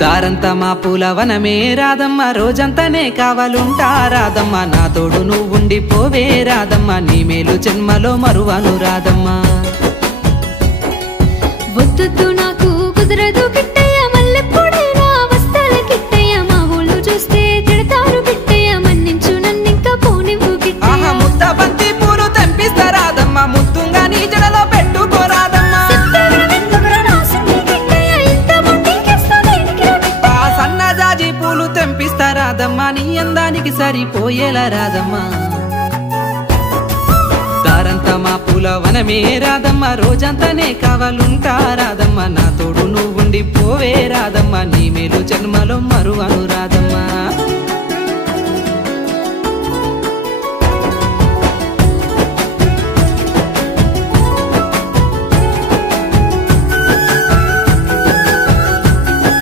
దారంతా మా పూలవనమే రాదమ్మ రోజంతానే కావాలుంటా రాదమ్మ నా తోడు నువ్వుండి పోవే రాదమ్మ నీ మేలు జన్మలో మరువను రాదమ్మ వద్దు నాకు కుదరదు కిట్టయ్య మల్లెప్పుడైనా వస్తాల కిట్టయ్య మా ఊళ్ళు చూస్తే తిడతారు కిట్టయ్య మన్నించు నన్నింకా పోనివ్వు కిట్టయ్య ముద్ద బంతి పూలు తెంపిస్తా రాదమ్మ ముద్దుంగా నీ జడలో పెట్టుకోరాదమ్మ సన్నజాజి పూలు తెంపిస్తా రాదమ్మ నీ అందానికి సరిపోయేలా రాదమ్మ దారంతా మా పూలవనమే రాదమ్మ రోజంతానే కావాలుంటా రాదమ్మ నా తోడు నువ్వుండి పోవే రాదమ్మ నీ మేలు జన్మలో మరువను రాదమ్మ